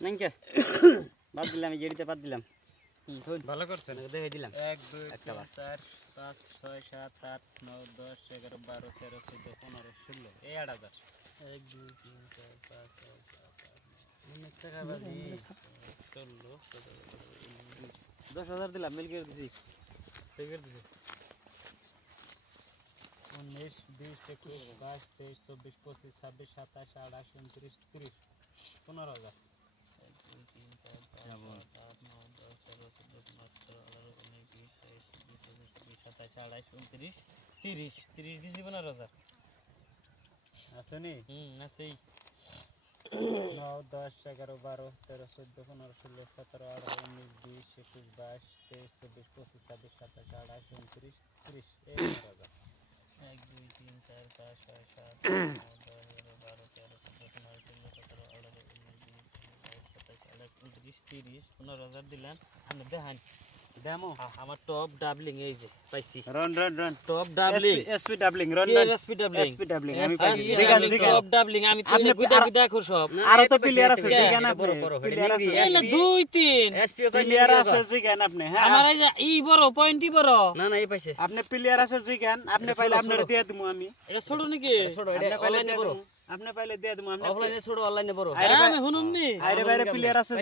নাকি বাদ দিলাম এই জেডিতে বাদ দিলাম ভালো করছেন দেখে দিলাম 1 2 3 4 5 6 7 8 9 10 11 12 13 14 15 16 এই 8000 1 2 3 4 5 6 7 8 অনেক টাকা বাজি 16 10,000 দিলাম মিল করে দিছি টিকেট দিছে 19 20 21 22 23 24 25 26 27 28 29 30 15000 আসনি আছেই 9 10 11 12 13 14 15 16 17 18 19 20 21 22 23 24 25 26 27 28 29 30 1 2 3 4 5 6 7 8 9 10 11 12 13 14 15 16 17 18 19 20 21 22 23 30 15000 দিলেন আপনি দেখান ডেমো আমার টপ ডাবলিং এই যে পাইছি রন টপ ডাবলিং এসপি ডাবলিং রন এসপি ডাবলিং আমি পাইছি জিগান টপ ডাবলিং আমি তো আপনি গুদা গুদা কর সব আর তো প্লেয়ার আছে জিগান বড় আপনি বড় প্লেয়ার আছে এই না 2 3 এসপিও কই প্লেয়ার আছে জিগান আপনি হ্যাঁ আমার এই যে ই বড় পয়েন্টই বড় না না এই পাইছে আপনি প্লেয়ার আছে জিগান আপনি পাইলে আপনারে দিয়ে দিমু আমি এটা ছোট নাকি ছোট আপনি এটা পাইলে অনলাইনে দিয়ে বড় দিমু আপনি পাইলে দিয়ে দিমু আপনি অফলাইনে ছোট অনলাইনে বড় আরে আমি শুনুমনি আরে বাইরে প্লেয়ার আছে